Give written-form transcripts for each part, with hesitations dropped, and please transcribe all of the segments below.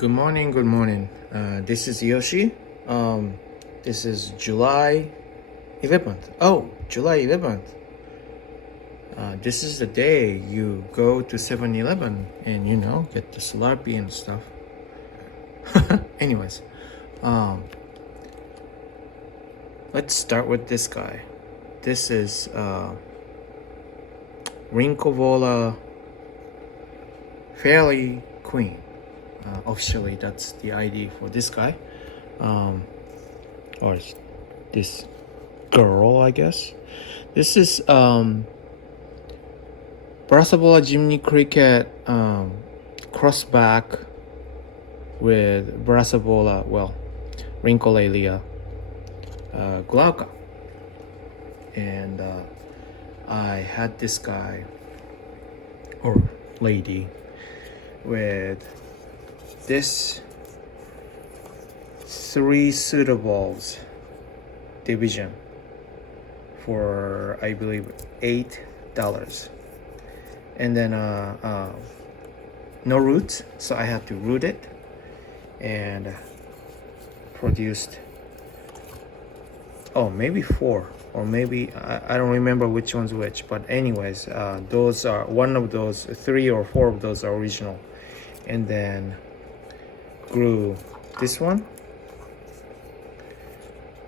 Good morning, good morning. This is Yoshi. This is July 11th. Oh, July 11th. This is the day you go to 7-Eleven and get the Slurpee and stuff. Anyways, let's start with this guy. This is Rincovola Fairy Queen. Officially, that's the ID for this guy, or this girl, I guess. This is Brassavola Jimny Cricket crossback with Brassavola, Rhincolalia glauca, and I had this guy or lady with this 3 pseudoballs division for I believe $8, and then no roots, so I had to root it and produced maybe 4 or maybe I don't remember which one's which, but anyways, those are one of those 3 or 4 of those are original, and then grew this one.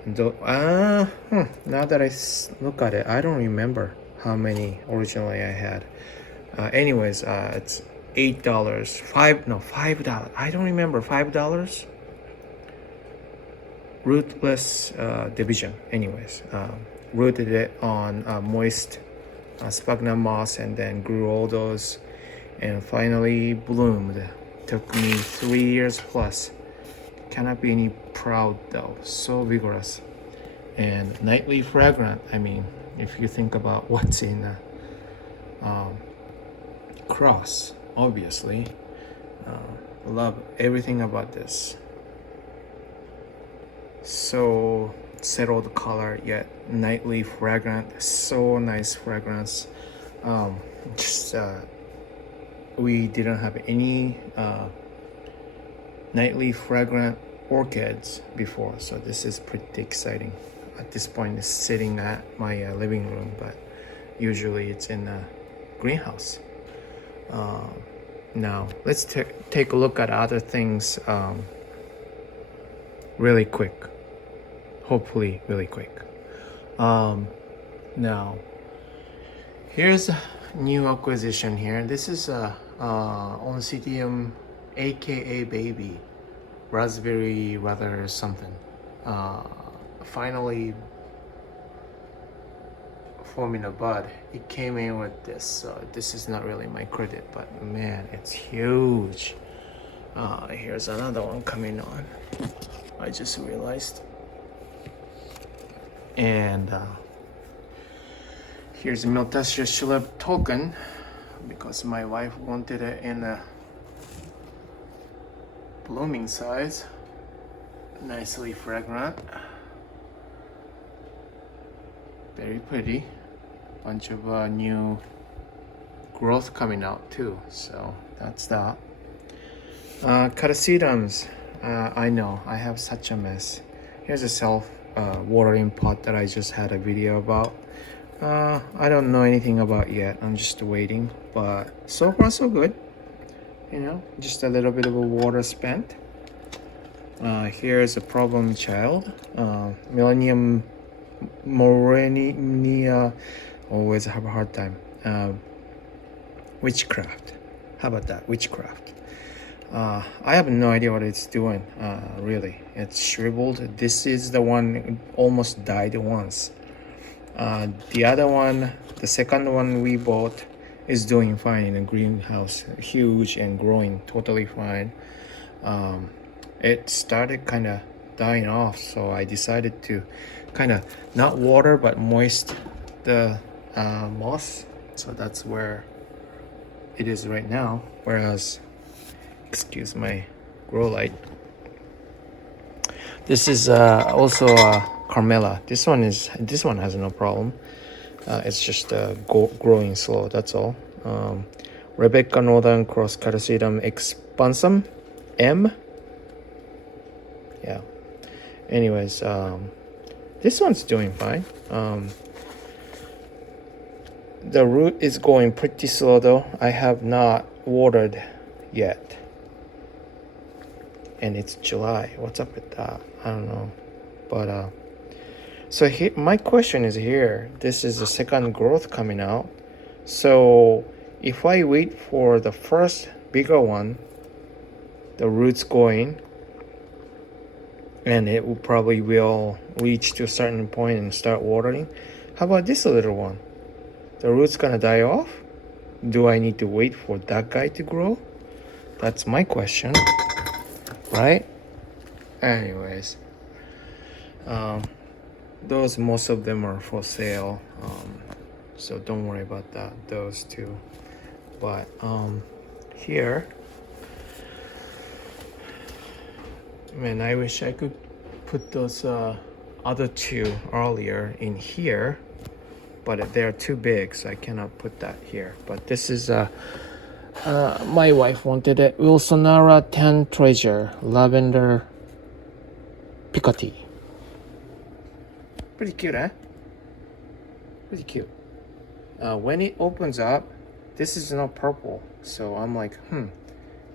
Now that I look at it, I don't remember how many originally I had. Anyways, it's $8, $5. I don't remember, $5. Rootless division. Anyways, rooted it on moist sphagnum moss and then grew all those and finally bloomed. Took me 3 years plus. Cannot be any proud though. So vigorous and nightly fragrant. I mean, if you think about what's in the cross, obviously, love everything about this. So settled color yet nightly fragrant. So nice fragrance. We didn't have any nightly fragrant orchids before, so this is pretty exciting. At this point, it's sitting at my living room, but usually it's in a greenhouse. Now let's take a look at other things really quick, hopefully really quick. Now here's a new acquisition here. This is Oncidium aka baby raspberry rather something, finally forming a bud. It came in with this, so this is not really my credit, but man, it's huge. Here's another one coming on, I just realized. And here's Miltasia Shileb token because my wife wanted it in a blooming size, nicely fragrant, very pretty. Bunch of new growth coming out too, so that's that. Catasetums, I know I have such a mess. Here's a self watering pot that I just had a video about. I don't know anything about yet. I'm just waiting, but so far so good. Just a little bit of a water spent. Here's a problem child, Millennium Morenia. Always have a hard time. Witchcraft. How about that? Witchcraft. I have no idea what it's doing. Really, it's shriveled. This is the one almost died once. The other one, the second one we bought, is doing fine in a greenhouse, huge and growing totally fine. It started kind of dying off, so I decided to kind of not water but moist the moss, so that's where it is right now. Whereas, excuse my grow light, this is also Carmela. This one has no problem. It's just growing slow, that's all. Rebecca Northern Cross Catasetum expansum M Yeah. Anyways, this one's doing fine. The root is going pretty slow though. I have not watered yet. And it's July. What's up with that? I don't know. But so here, my question is here. This is the second growth coming out. So if I wait for the first bigger one, the roots going, and it will probably will reach to a certain point and start watering. How about this little one? The root's gonna die off? Do I need to wait for that guy to grow? That's my question, right? Anyways, those, most of them are for sale, so don't worry about that, those two. But here, man, I wish I could put those other two earlier in here, but they're too big, so I cannot put that here. But this is my wife wanted it. Wilsonara 10 Treasure Lavender Picotee. Pretty cute, eh? Pretty cute. When it opens up, this is not purple, so I'm like,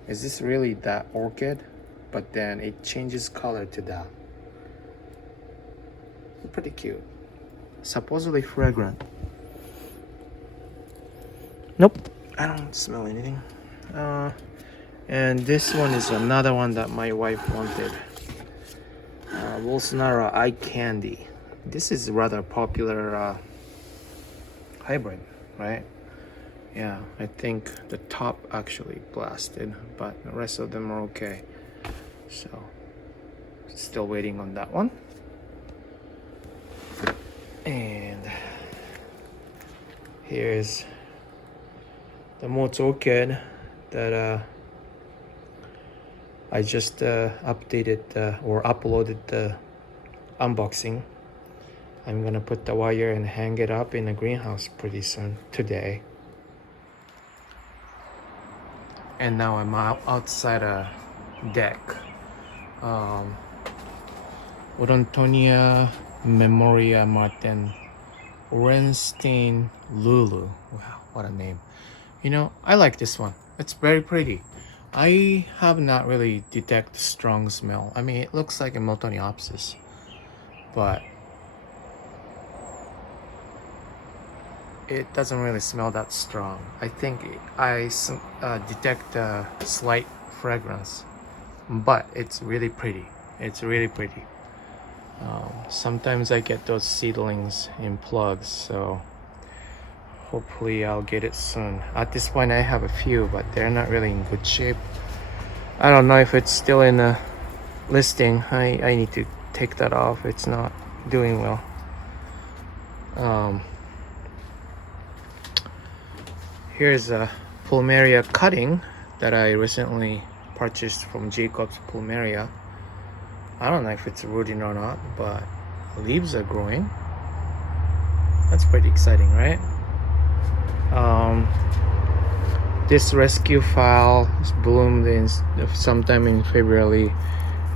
is this really that orchid? But then it changes color to that. Pretty cute. Supposedly fragrant. Nope, I don't smell anything. And this one is another one that my wife wanted. Bolsonaro Eye Candy. This is rather popular hybrid, right? Yeah, I think the top actually blasted, but the rest of them are okay. So, still waiting on that one. And here's the Mott's orchid that I just updated or uploaded the unboxing. I'm gonna put the wire and hang it up in the greenhouse pretty soon, today. And now I'm outside a deck. Orontonia Memoria Martin Orenstein Lulu. Wow, what a name. You know, I like this one. It's very pretty. I have not really detected strong smell. I mean, it looks like a Miltoniopsis, but it doesn't really smell that strong. I think I detect a slight fragrance, but it's really pretty. It's really pretty. Sometimes I get those seedlings in plugs, so hopefully I'll get it soon. At this point I have a few, but they're not really in good shape. I don't know if it's still in a listing. I need to take that off. It's not doing well. Here's a Plumeria cutting that I recently purchased from Jacob's Plumeria. I don't know if it's rooting or not, but leaves are growing. That's pretty exciting, right? This rescue file bloomed in sometime in February.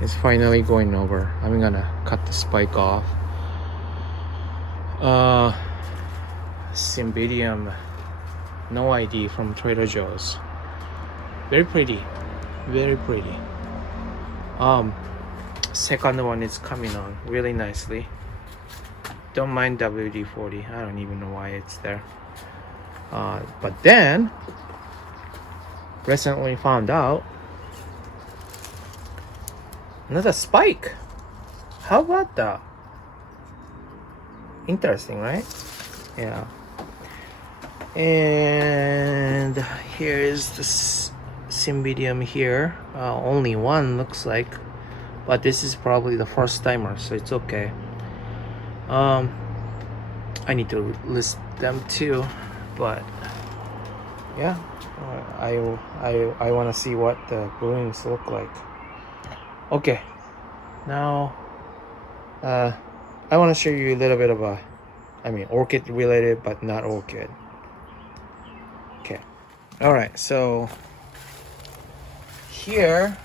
Is finally going over. I'm gonna cut the spike off. Cymbidium no ID from Trader Joe's. Very pretty, very pretty. Second one is coming on really nicely. Don't mind WD-40. I don't even know why it's there. But then recently found out another spike. How about that? Interesting, right? Yeah. And here's the Cymbidium here. Only one looks like, but this is probably the first timer, so it's okay. I need to list them too, but yeah, I want to see what the blooms look like. Okay, now I want to show you a little bit of orchid related, but not orchid. Okay, all right, so here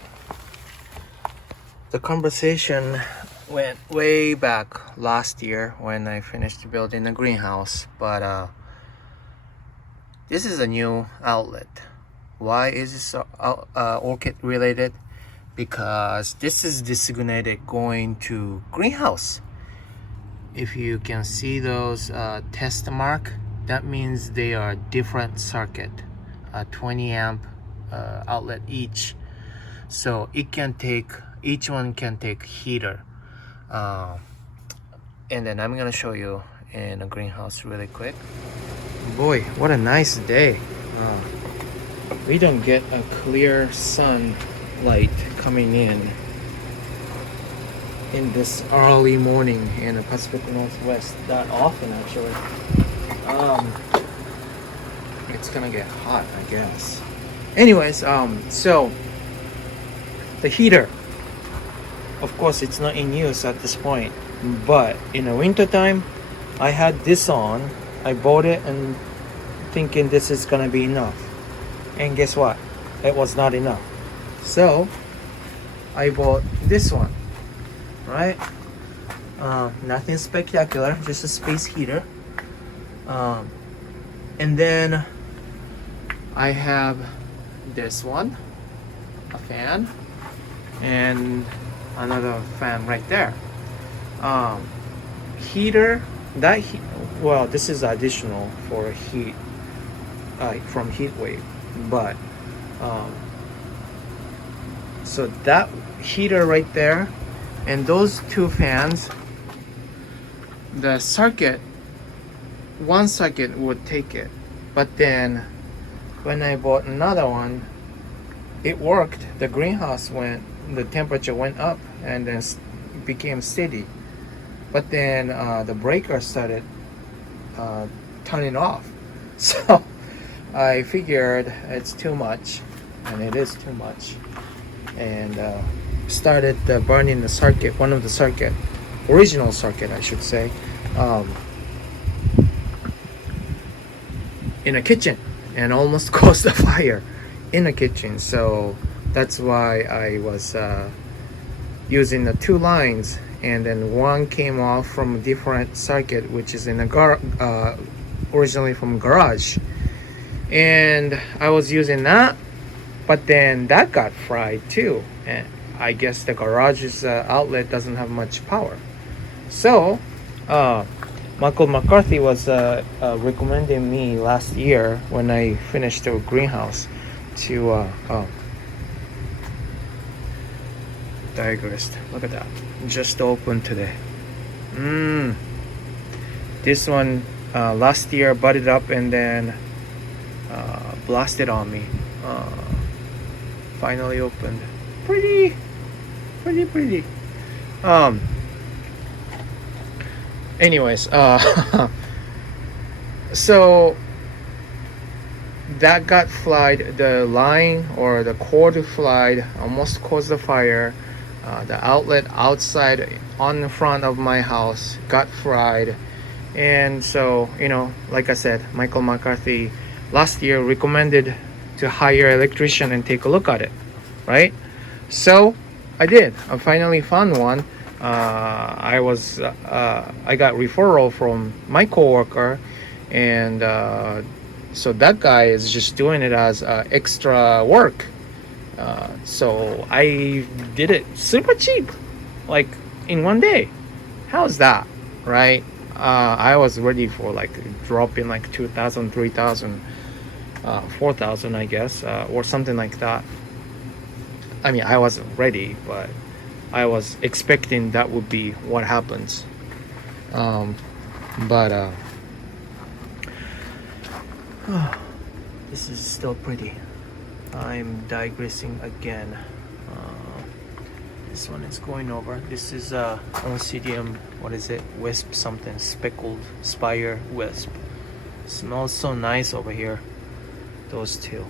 the conversation went way back last year when I finished building a greenhouse, but this is a new outlet. Why is this orchid related? Because this is designated going to greenhouse. If you can see those test mark, that means they are different circuit, 20 amp outlet each. So it can take, each one can take heater. And then I'm gonna show you in a greenhouse really quick. Boy, what a nice day. We don't get a clear sunlight coming in this early morning in the Pacific Northwest that often actually. It's gonna get hot, I guess. Anyways, so the heater, of course it's not in use at this point, but in the winter time I had this on. I bought it and thinking this is gonna be enough, and guess what, it was not enough. So I bought this one, right? Nothing spectacular, just a space heater. And then I have this one, a fan, and another fan right there. Heater, well, this is additional for heat, from heat wave, but so that heater right there and those two fans, the circuit, one circuit would take it, but then when I bought another one, it worked. The greenhouse the temperature went up and then became steady, but then the breaker started turning off. So I figured it's too much, and it is too much, and started burning the circuit, one of the circuit, original circuit I should say, in a kitchen, and almost caused a fire in the kitchen. So that's why I was using the two lines, and then one came off from a different circuit which is in a originally from garage, and I was using that, but then that got fried too, and I guess the garage's outlet doesn't have much power. So Michael McCarthy was recommending me last year when I finished the greenhouse to digressed. Look at that, just opened today. This one last year budded up and then blasted on me. Finally opened. Pretty. Anyways, so that got fried. The line or the cord fried, almost caused a fire. The outlet outside on the front of my house got fried. And so, like I said, Michael McCarthy last year recommended to hire an electrician and take a look at it, right? So I did. I finally found one. I got referral from my coworker, and so that guy is just doing it as extra work. So I did it super cheap, like in one day. How's that, right? I was ready for like dropping like 2,000, 3,000, 4,000, I guess, or something like that. I mean, I wasn't ready, but I was expecting that would be what happens. But this is still pretty. I'm digressing again. This one is going over. This is Oncidium, what is it? Wisp something, speckled spire wisp. Smells so nice over here. Those two.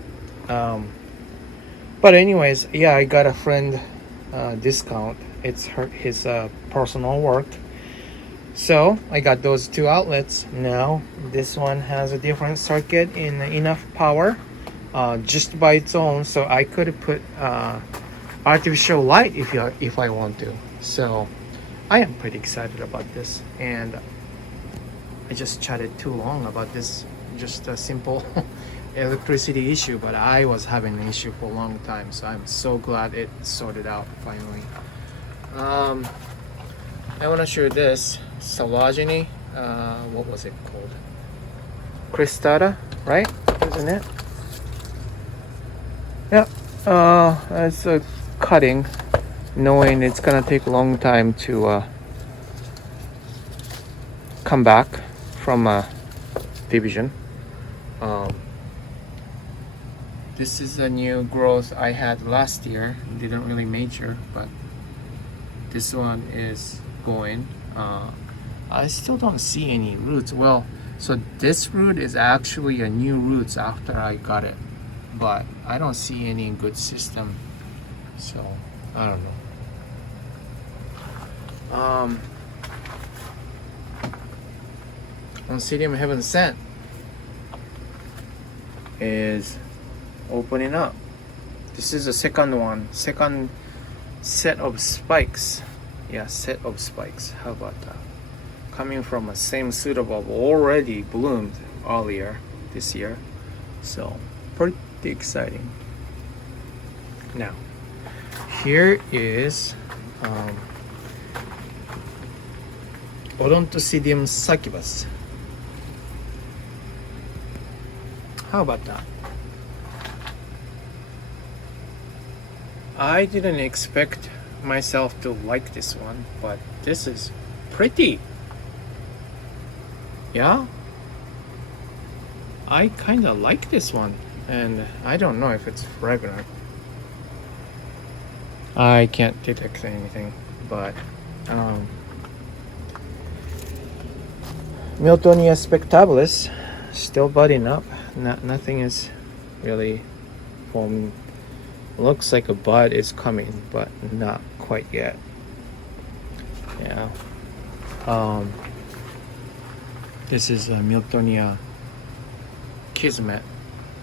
But anyways, yeah, I got a friend discount. It's his personal work. So I got those two outlets. Now this one has a different circuit in enough power just by its own, so I could put a artificial light if I want to. So I am pretty excited about this, and I just chatted too long about this, just a simple electricity issue, but I was having an issue for a long time, so I'm so glad it sorted out finally. I want to show this Salagini, what was it called? Cristata, right? Isn't it? Yeah, it's a cutting, knowing it's gonna take a long time to come back from division. This is a new growth I had last year. Didn't really mature, but this one is going. I still don't see any roots. Well, so this root is actually a new roots after I got it, but I don't see any good system, so I don't know. Oncidium Heaven Sent is opening up. This is the second set of spikes. Yeah, set of spikes. How about that? Coming from a same pseudobulb already bloomed earlier this year, so pretty exciting. Now, here is Odontocidium succubus. How about that? I didn't expect myself to like this one, but this is pretty. Yeah, I kind of like this one, and I don't know if it's fragrant. I can't detect anything, but Miltonia spectabilis still budding up. Nothing is really formed. Looks like a bud is coming, but not quite yet. Yeah. This is Miltonia Kismet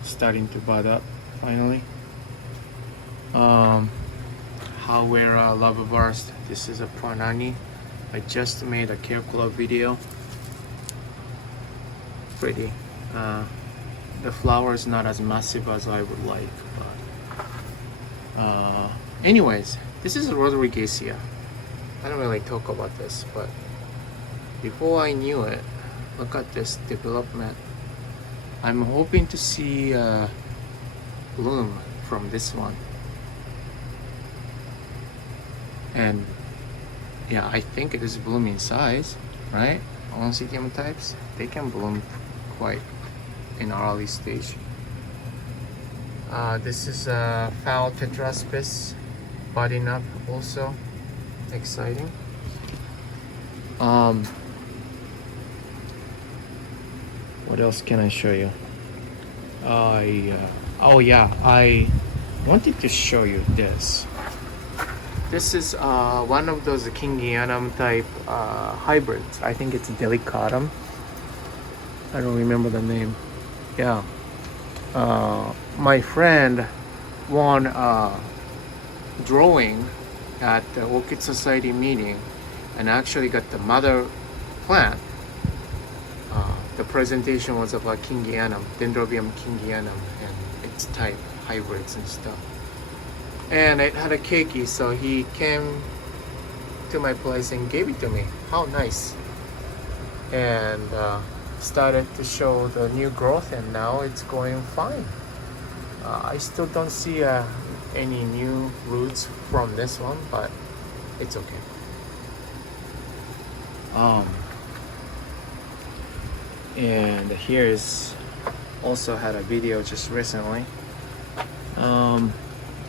starting to bud up finally. Hawera Lavaburst. This is a Pranani. I just made a care club video. Pretty. The flower is not as massive as I would like, but anyways, this is Rodriguezia. I don't really talk about this, but before I knew it, look at this development. I'm hoping to see bloom from this one, and yeah, I think it is blooming size, right? Oncidium types, they can bloom quite in early stage. This is a foul tetraspis budding up also. Exciting. What else can I show you? Oh yeah, I wanted to show you this. This is one of those Kingianum type hybrids. I think it's Delicatum. I don't remember the name. Yeah. My friend won a drawing at the Orchid Society meeting and actually got the mother plant. The presentation was about Kingianum, Dendrobium Kingianum, and its type, hybrids and stuff. And it had a keiki, so he came to my place and gave it to me. How nice. And started to show the new growth, and now it's going fine. I still don't see any new roots from this one, but it's okay. And here's also had a video just recently.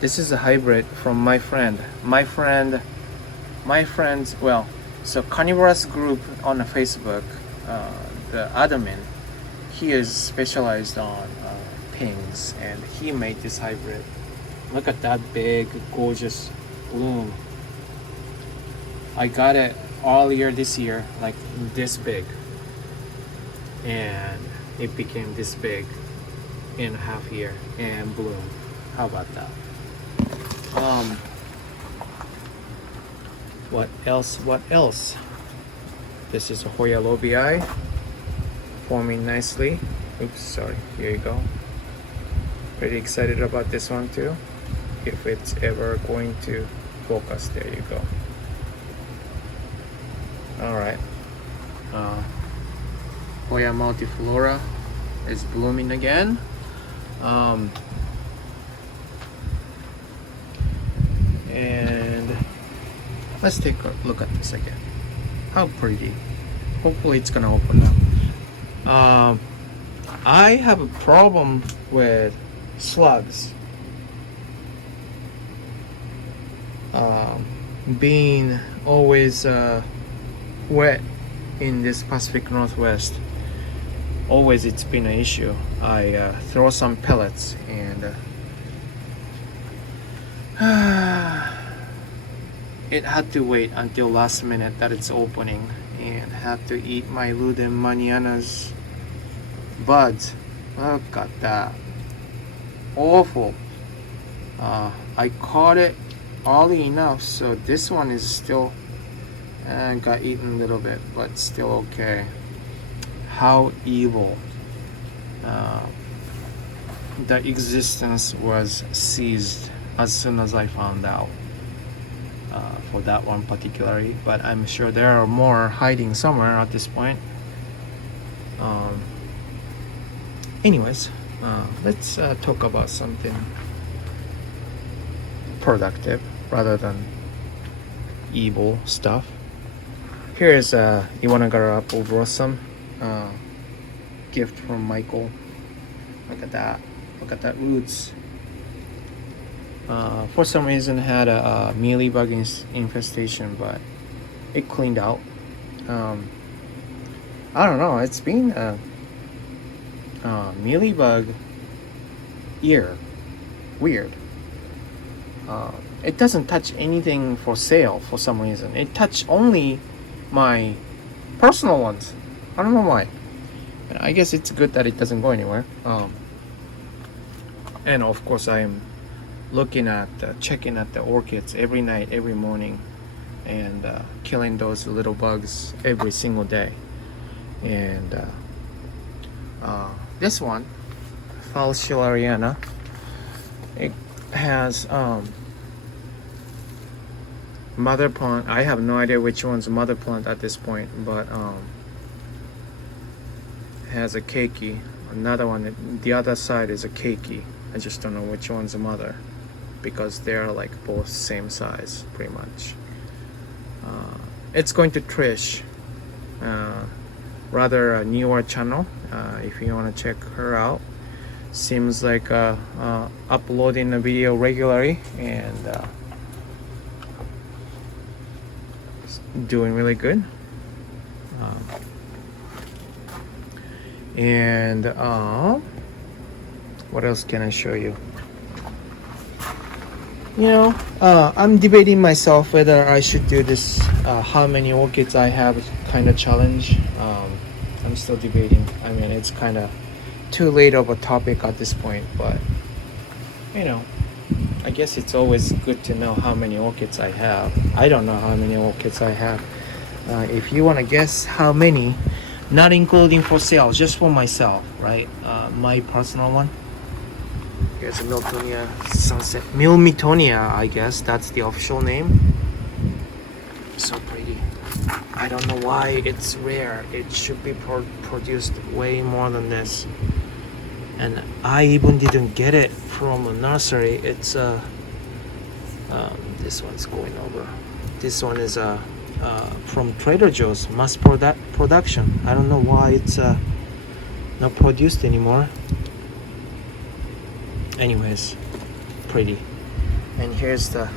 This is a hybrid from my friend. My friend's, well, so Carnivorous group on the Facebook, the admin, he is specialized on pings, and he made this hybrid. Look at that big, gorgeous bloom. I got it earlier this year, like this big, and it became this big in a half year and bloomed. How about that? What else? What else? This is a Hoya lobii forming nicely. Oops, sorry. Here you go. Pretty excited about this one too. If it's ever going to focus, there you go. Alright. Hoya multiflora is blooming again. And let's take a look at this again. How pretty. Hopefully it's gonna open up. I have a problem with slugs being always wet in this Pacific Northwest. Always it's been an issue. I throw some pellets and it had to wait until last minute that it's opening and have to eat my Ludem Maniana's buds. Look at that. Awful. I caught it early enough, so this one is still got eaten a little bit, but still okay. How evil. The existence was seized as soon as I found out for that one particularly, but I'm sure there are more hiding somewhere at this point. Anyways, let's talk about something productive rather than evil stuff. Here is a Iwanagara apple blossom gift from Michael. Look at that. Look at that roots. For some reason had a mealybug infestation, but it cleaned out. I don't know. It's been a mealybug year. Weird. It doesn't touch anything for sale for some reason. It touched only my personal ones. I don't know why. I guess it's good that it doesn't go anywhere. And of course I am looking at checking at the orchids every night, every morning, and killing those little bugs every single day. And this one, Falcilariana, it has mother plant. I have no idea which one's mother plant at this point, but has a keiki. Another one, the other side is a keiki. I just don't know which one's the mother, because they're like both same size pretty much. It's going to Trish, rather a newer channel. If you want to check her out, seems like uploading a video regularly and doing really good. And what else can I show you? You know, I'm debating myself whether I should do this how many orchids I have kind of challenge. I'm still debating. I mean, it's kind of too late of a topic at this point, but you know, I guess it's always good to know how many orchids I have. I don't know how many orchids I have. If you want to guess how many, not including for sale, just for myself, right? My personal one. Here's a Miltonia sunset. Milmitonia, I guess that's the official name. So pretty. I don't know why it's rare. It should be produced way more than this. And I even didn't get it from a nursery. It's this one's going over. This one is from Trader Joe's, mass production. I don't know why it's not produced anymore. Anyways, pretty. And here's the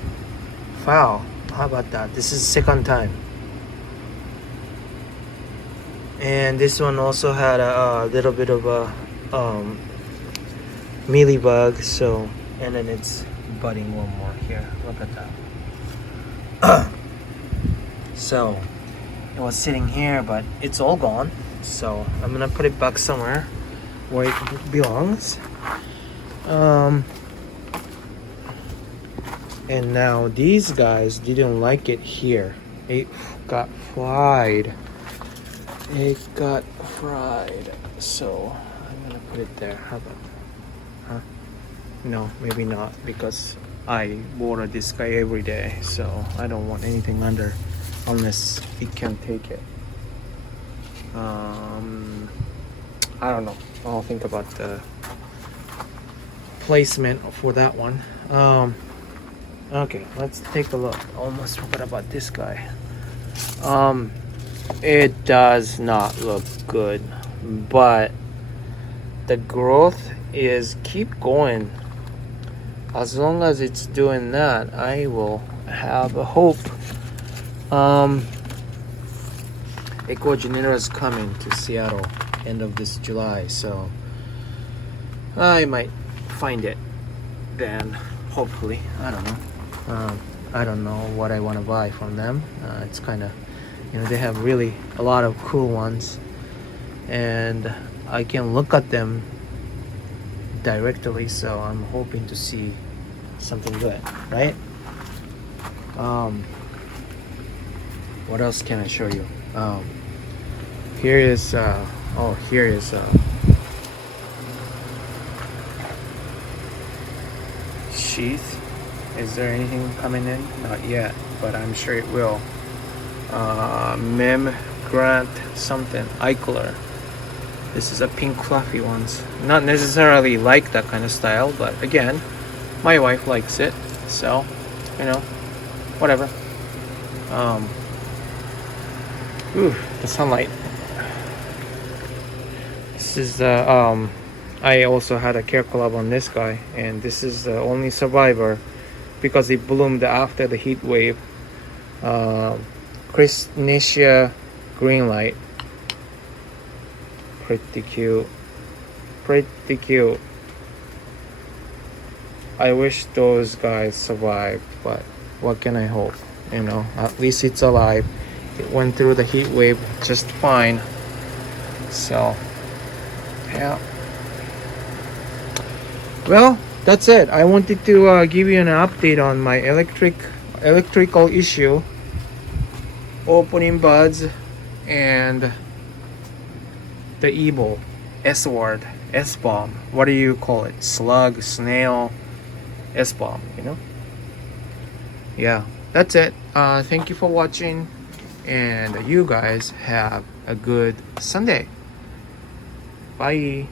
fowl. How about that? This is the second time. And this one also had a little bit of a mealybug. So, and then it's budding one more here. Look at that. So it was sitting here, but it's all gone. So I'm gonna put it back somewhere where it belongs. And now these guys didn't like it here. It got fried. It got fried. So I'm gonna put it there. How about, huh? No, maybe not, because I water this guy every day, so I don't want anything under unless it can take it. I don't know. I'll think about the placement for that one. Okay, let's take a look. Almost forgot about this guy. It does not look good, but the growth is keep going. As long as it's doing that, I will have a hope. Eco Genera is coming to Seattle end of this July, so I might find it then, hopefully. I don't know. I don't know what I want to buy from them. It's kind of, they have really a lot of cool ones, and I can look at them directly, so I'm hoping to see something good, right? What else can I show you? Here is here is sheath. Is there anything coming in? Not yet, but I'm sure it will. Mem Grant something Eichler. This is a pink fluffy ones. Not necessarily like that kind of style, but again, my wife likes it, so whatever. The sunlight. This is I also had a care collab on this guy, and this is the only survivor because it bloomed after the heat wave. Christnesia green light. Pretty cute. Pretty cute. I wish those guys survived, but what can I hope? At least it's alive. It went through the heat wave just fine. So, yeah. Well, that's it. I wanted to give you an update on my electrical issue, opening buds, and the evil S word, S bomb. What do you call it? Slug, snail, S bomb. Yeah, that's it. Thank you for watching, and you guys have a good Sunday. Bye.